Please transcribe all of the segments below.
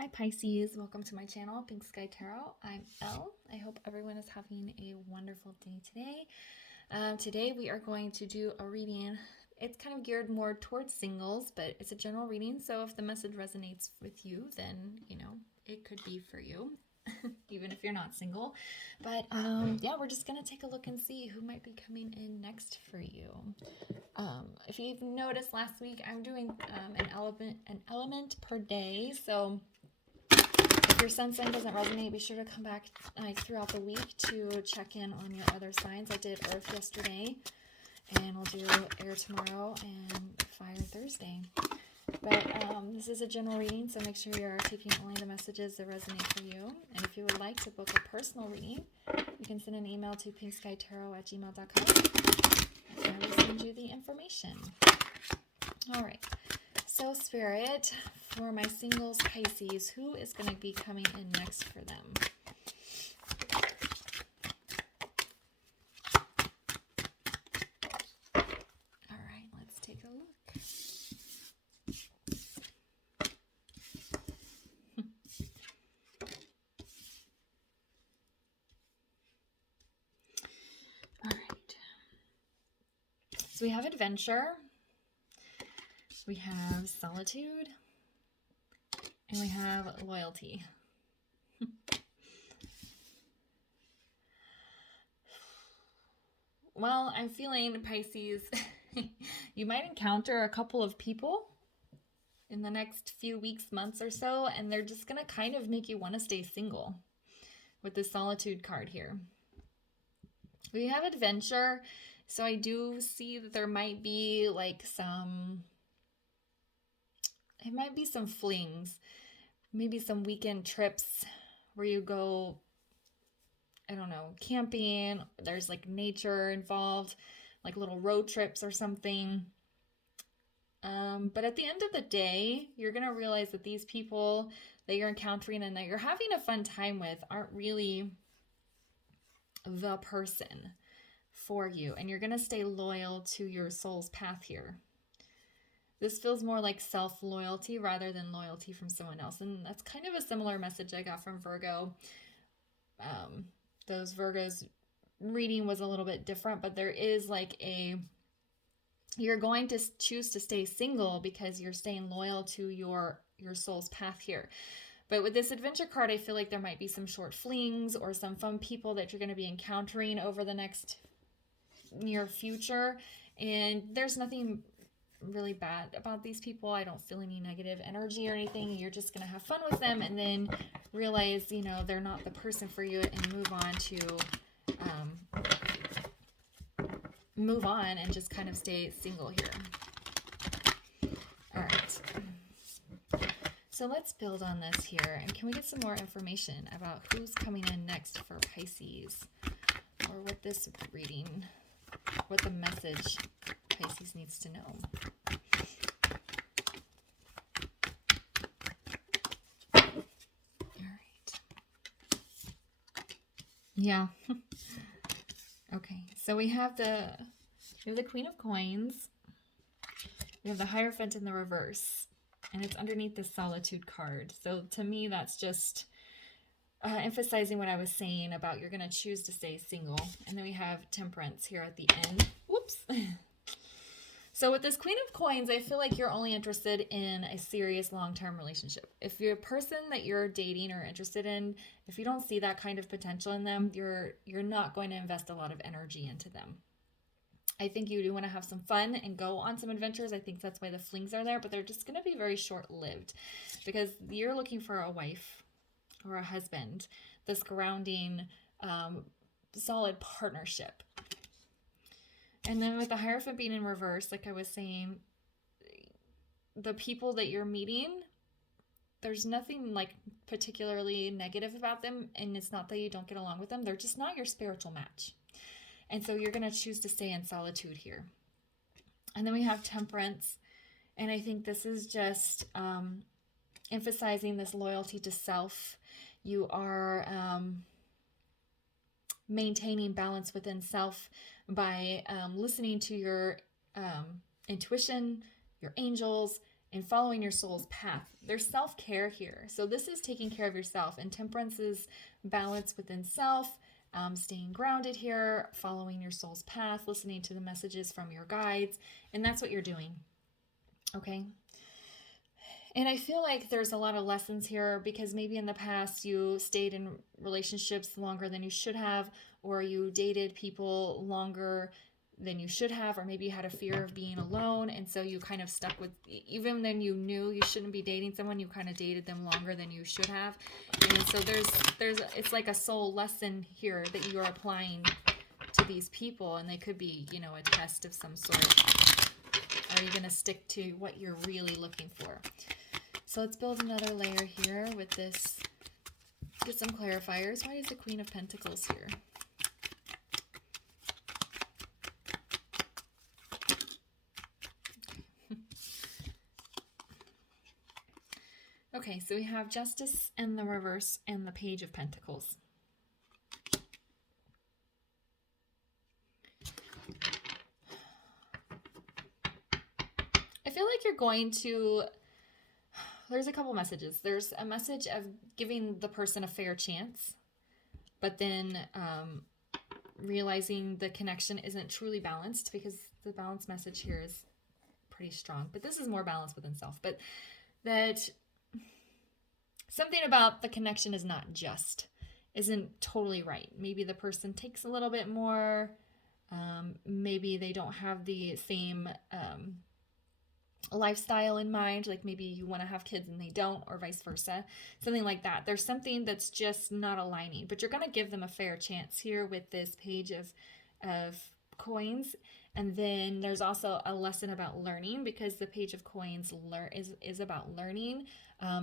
Hi Pisces, welcome to my channel, Pink Sky Tarot. I'm Elle. I hope everyone is having a wonderful day today. Today we are going to do a reading. It's kind of geared more towards singles, but it's a general reading. So if the message resonates with you, then, it could be for you, even if you're not single. But yeah, we're just going to take a look and see who might be coming in next for you. If you've noticed last week, I'm doing an element per day. So if your sun sign doesn't resonate, be sure to come back throughout the week to check in on your other signs. I did Earth yesterday, and we'll do Air tomorrow and Fire Thursday. But this is a general reading, so make sure you're taking only the messages that resonate for you. And if you would like to book a personal reading, you can send an email to pinkskytarot@gmail.com, and I will send you the information. All right. So Spirit, for my singles Pisces, who is going to be coming in next for them? All right, let's take a look. All right. So we have adventure. We have solitude, and we have loyalty. Well, I'm feeling, Pisces, you might encounter a couple of people in the next few weeks, months or so, and they're just going to kind of make you want to stay single with the solitude card here. We have adventure, so I do see that there might be like it might be some flings, maybe some weekend trips where you go, I don't know, camping. There's like nature involved, like little road trips or something. But at the end of the day, you're going to realize that these people that you're encountering and that you're having a fun time with aren't really the person for you. And you're going to stay loyal to your soul's path here. This feels more like self-loyalty rather than loyalty from someone else. And that's kind of a similar message I got from Virgo. Those Virgos reading was a little bit different, but there is like you're going to choose to stay single because you're staying loyal to your soul's path here. But with this adventure card, I feel like there might be some short flings or some fun people that you're going to be encountering over the next near future. And there's nothing really bad about these people. I don't feel any negative energy or anything. You're just going to have fun with them and then realize, they're not the person for you and move on and just kind of stay single here. All right. So let's build on this here. And can we get some more information about who's coming in next for Pisces, or what this reading, what the message Pisces needs to know? All right. Yeah. Okay. So we have the Queen of Coins. We have the Hierophant in the reverse, and it's underneath the Solitude card. So to me, that's just emphasizing what I was saying about you're going to choose to stay single. And then we have Temperance here at the end. Whoops. So with this Queen of Coins, I feel like you're only interested in a serious long-term relationship. If you're a person that you're dating or interested in, if you don't see that kind of potential in them, you're not going to invest a lot of energy into them. I think you do want to have some fun and go on some adventures. I think that's why the flings are there, but they're just going to be very short-lived because you're looking for a wife or a husband, this grounding, solid partnership. And then with the Hierophant being in reverse, like I was saying, the people that you're meeting, there's nothing like particularly negative about them. And it's not that you don't get along with them. They're just not your spiritual match. And so you're going to choose to stay in solitude here. And then we have Temperance. And I think this is just emphasizing this loyalty to self. You are maintaining balance within self by listening to your intuition, your angels, and following your soul's path. There's self-care here. So this is taking care of yourself, and temperance is balance within self, staying grounded here, following your soul's path, listening to the messages from your guides, and that's what you're doing. Okay. And I feel like there's a lot of lessons here because maybe in the past you stayed in relationships longer than you should have, or you dated people longer than you should have, or maybe you had a fear of being alone, and so you kind of stuck with, even then you knew you shouldn't be dating someone, you kind of dated them longer than you should have. And so there's it's like a soul lesson here that you are applying to these people, and they could be, you know, a test of some sort. Are you going to stick to what you're really looking for? So let's build another layer here with this. Get some clarifiers. Why is the Queen of Pentacles here? Okay, so we have Justice in the reverse and the Page of Pentacles. I feel like you're going to, there's a couple messages. There's a message of giving the person a fair chance, but then realizing the connection isn't truly balanced, because the balance message here is pretty strong. But this is more balance within self. But that something about the connection is not just, isn't totally right. Maybe the person takes a little bit more. Maybe they don't have the same lifestyle in mind, like maybe you want to have kids and they don't, or vice versa, something like that. There's something that's just not aligning, but you're going to give them a fair chance here with this Page of Coins. And then there's also a lesson about learning, because the Page of Coins is about learning,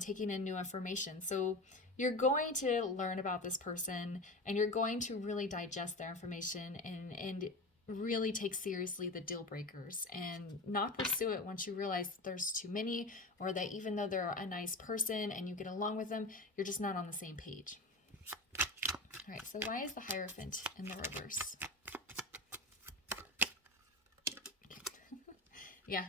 taking in new information. So you're going to learn about this person, and you're going to really digest their information and really take seriously the deal breakers, and not pursue it once you realize that there's too many, or that even though they're a nice person and you get along with them, you're just not on the same page. All right, so why is the Hierophant in the reverse? Yeah,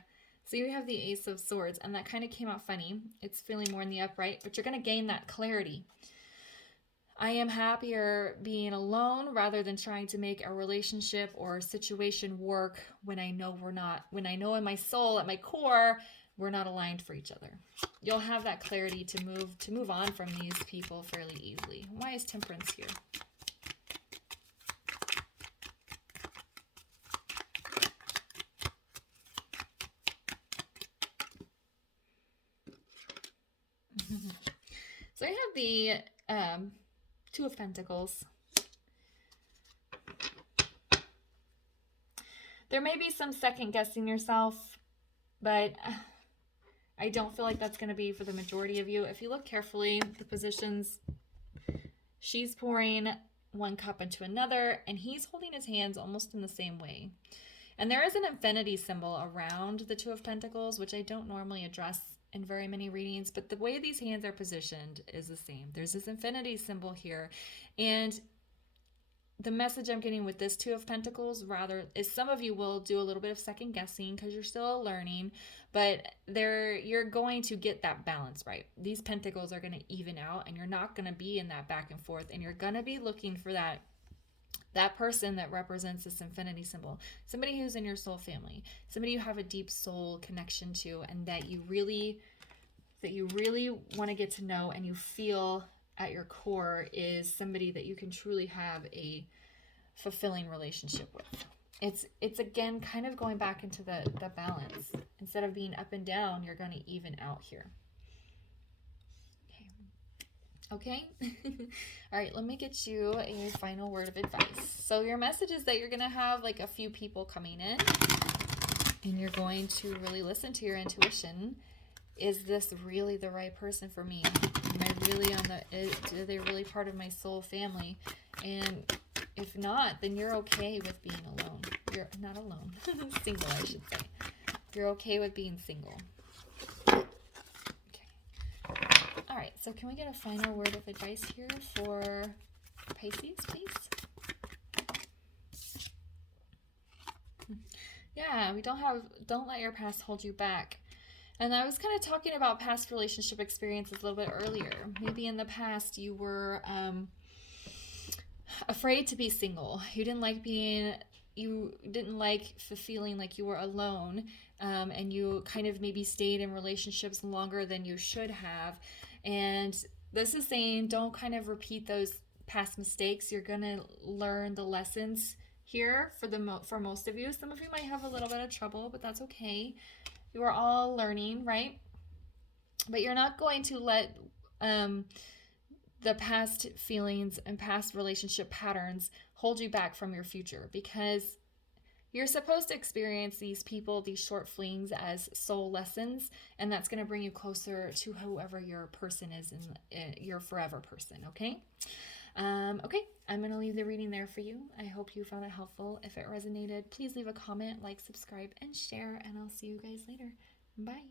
so you have the Ace of Swords, and that kind of came out funny. It's feeling more in the upright, but you're going to gain that clarity. I am happier being alone rather than trying to make a relationship or a situation work when I know we're not, when I know in my soul, at my core, we're not aligned for each other. You'll have that clarity to move on from these people fairly easily. Why is Temperance here? So I have the Two of Pentacles. There may be some second guessing yourself, but I don't feel like that's going to be for the majority of you. If you look carefully, the positions, she's pouring one cup into another, and he's holding his hands almost in the same way. And there is an infinity symbol around the Two of Pentacles, which I don't normally address in very many readings, but the way these hands are positioned is the same. There's this infinity symbol here, and the message I'm getting with this Two of Pentacles rather is some of you will do a little bit of second guessing because you're still learning, but you're going to get that balance right. These pentacles are going to even out, and you're not going to be in that back and forth, and you're going to be looking for that person that represents this infinity symbol, somebody who's in your soul family, somebody you have a deep soul connection to, and that you really want to get to know, and you feel at your core is somebody that you can truly have a fulfilling relationship with. It's again kind of going back into the balance. Instead of being up and down, you're going to even out here. Okay. All right, let me get you a final word of advice. So your message is that you're going to have like a few people coming in, and you're going to really listen to your intuition. Is this really the right person for me? Am I really are they really part of my soul family? And if not, then you're okay with being alone. You're not alone. Single, I should say. You're okay with being single. All right, so can we get a final word of advice here for Pisces, please? Yeah, don't let your past hold you back. And I was kind of talking about past relationship experiences a little bit earlier. Maybe in the past you were afraid to be single. You didn't like feeling like you were alone, and you kind of maybe stayed in relationships longer than you should have. And this is saying don't kind of repeat those past mistakes. You're gonna learn the lessons here for most of you. Some of you might have a little bit of trouble, but that's okay. You are all learning, right? But you're not going to let the past feelings and past relationship patterns hold you back from your future, because you're supposed to experience these people, these short flings, as soul lessons, and that's going to bring you closer to whoever your person is, and your forever person, okay? Okay, I'm going to leave the reading there for you. I hope you found it helpful. If it resonated, please leave a comment, like, subscribe, and share, and I'll see you guys later. Bye.